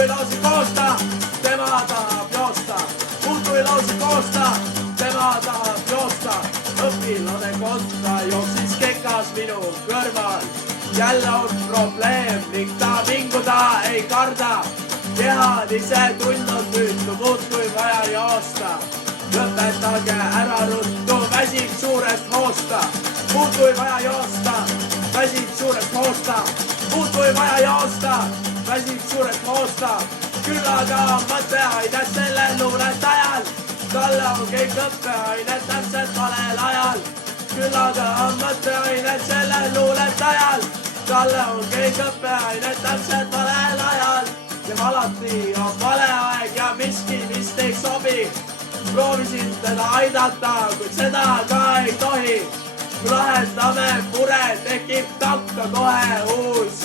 ei lause koosta, tema tahab joosta. Muidu ei lause koosta, tema tahab joosta. Õpilane kontra jooksis kekas minu kõrval. Jälle on probleem ning ta vinguda ei karda. Kehalise tund on püütu, muudkui vaja joosta. Lõpetage ära ruttu, väsib suurest hoosta. Muudkui vaja joosta, väsib suurest hoosta. Muudkui vaja joosta, väsib suurest hoosta. Küll aga on mõtteainet sellel luuletajal. Talle on kõik õppeainet täpselt valel ajal. Küll aga on mõtteainet sellel luuletajal. Talle on kõik õppeainet täpselt valel ajal. Ja alati on vale aeg ja miski vist ei sobi. Proovisin teda aidata, kuid seda ka ei tohi. Kui lahendame mure, tekib takka kohe uus.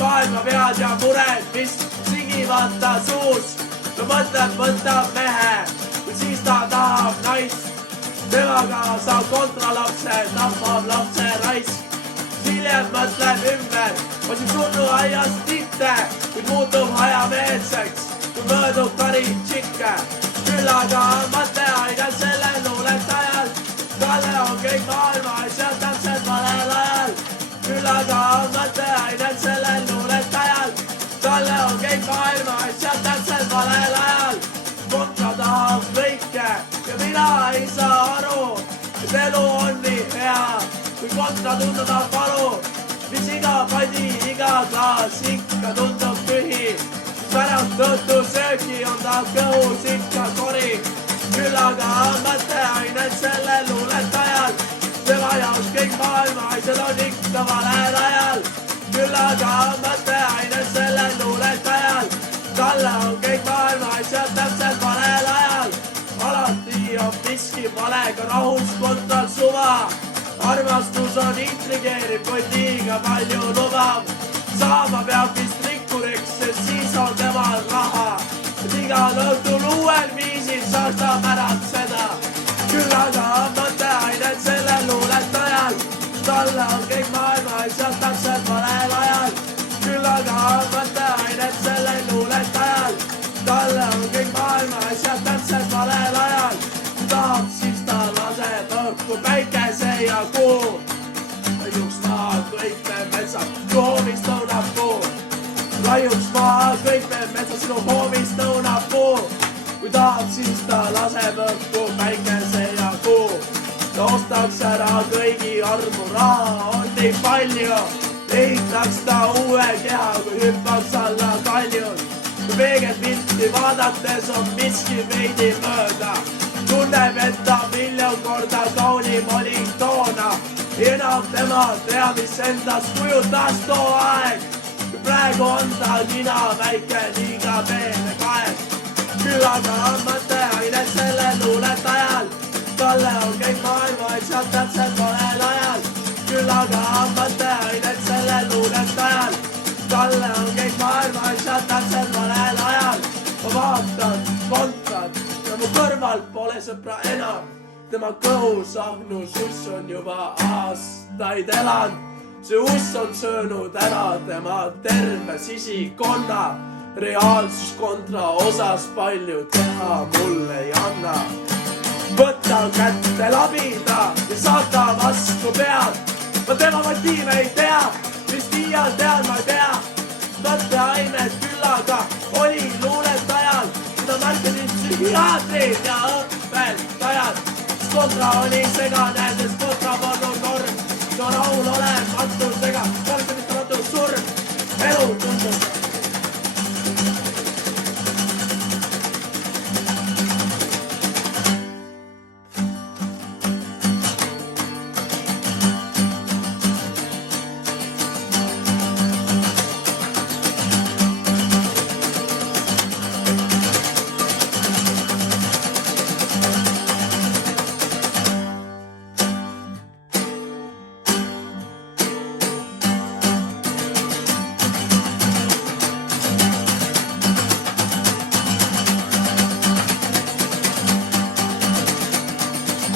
Maailma vead ja mured, mis sigivad ta suus. No mõtleb mehe, kui siis ta tahab naist. Temaga saab kontralapse, tapab lapse raisk. Hiljem mõtleb ümber, osin surnu aiast titte, kuid muutub hajameelseks, kui möödub tari tšikke. Küll aga on mõtteainet sellel luuletajal. Talle on kõik maailma asjad täpselt valel ajal. Küll aga on mõtteainet sellel luuletajal. Talle on kõik maailma asjad täpselt valel ajal. Kontra tahab kõike ja mina ei saa aru, et elu on nii hea, kui kontra tundub valu. Mis iga padi, iga klaas ikka tundub tühi. Pärast õhtu sööki on ta kõhus ikka kori. Küll aga on mõtteainet sellel luuletajal. Tema jaoks kõik maailma asjad on ikka valel ajal. Küll aga on mõtteainet sellel luuletajal. Talle on kõik maailma asjad täpselt valel ajal. Alati on miski valega rahus kontral suva. Armastus on intrigeeriv, kuid liiga palju lubav. Saama peab vist rikkuriks, sest siis on temal raha. Et igal õhtul uuel viisil saaks ta märatseda. Küll aga on mõtteainet sellel luuletajal. Talle on kõik maailma asjad täpselt valel ajal. Küll aga on mõtteainet sellel luuletajal. Talle on kõik maailma asjad täpselt valel ajal. Kui tahab, siis ta laseb õhku päikese ja kuu. Raiuks maa kõik me metsad, sinu hoovist lõunab kuu. Raiuks maa kõik me metsad, sinu hoovist lõunab kuu. Kui tahab, siis ta laseb õhku päikese ja kuu. Ta ostaks ära kõigi armu, raha on nii palju. Ehitaks ta uue keha, kui hüppaks alla kaljud. Kui peegelpilti vaadates on miski veidi mööda. Tunneb, et ta miljon korda kaunim oli toona. Enam tema teab, mis endast kujutas too aeg. Praegu on ta nina väike, liiga peene kaeg. Küll aga on mõtteainet sellel luuletajal. Talle on kõik maailma asjad täpselt valel ajal. Küll aga on mõtteainet sellel luuletajal. Talle on kõik maailma asjad täpselt valel ajal. Ma vaatan, kontran ja mu kõrval pole sõpra enam. Tema kõhus ahnus uss on juba aastaid elanud. See uss on söönud ära tema terve sisikonna. Reaalsus kontra osas palju teha mulle ei anna. Võta kätte labida ja saata vastu pead. Ma tema motiive ei tea, mis iial tean ma ei tea. Mõtteainet küll aga oli luuletajal. Seda märkasid psühhiaatrid ja õpetajad. Kontra oli segane, sest kontra polnud norm. See on rahulolematusega, kartamitamatu surm. Elu tundub.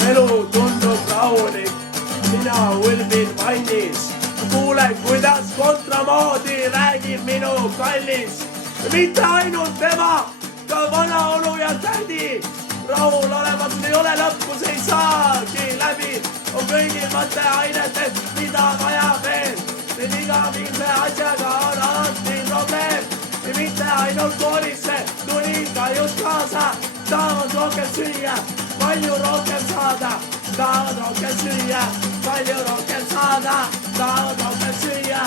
Elu tundub rahulik, mina ulbin vannis. Kuulen, kuidas kontramoodi räägib minu kallis. mitte ainult tema, ka vanaonu ja tädi. Rahulolematul ei ole lõppu, see ei saagi läbi. On kõigil mõtteainetes, mida vaja veel. Nüüd igaviimse asjaga on alati probleem. Ja mitte ainult koolisse tuli ka just kaasa. Tahavad rohkem süüa, palju rohkem saada. Tahavad rohkem süüa, palju rohkem saada. Tahavad rohkem süüa,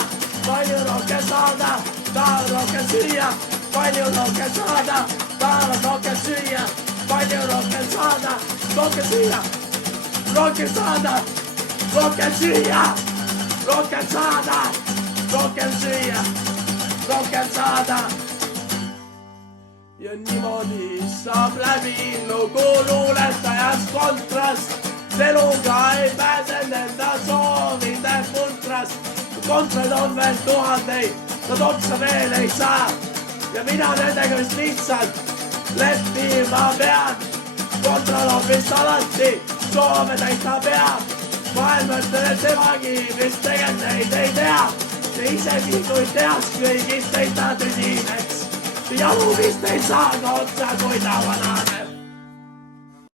palju rohkem saada. Tahavad rohkem süüa, palju rohkem saada. Tahavad rohkem süüa, palju rohkem saada. Rohkem süüa, rohkem saada. Rohkem süüa, rohkem saada. Rohkem süüa, rohkem saada. Ja niimoodi saab läbi lugu luuletajast kontrast. Eluga ei pääsenud enda soovide puntrast. Kontred on veel tuhandeid, nad otsa veel ei saa. Ja mina nendega vist lihtsalt leppima pean. Kontrol on vist alati soove täita peab. Vahel mõtlen, et temagi vist tegelikult neid ei tea. Ja isegi kui teaks kõigist ei ta tõsineks. Jalu vist ei saa ka otsa, kui ta vananeb.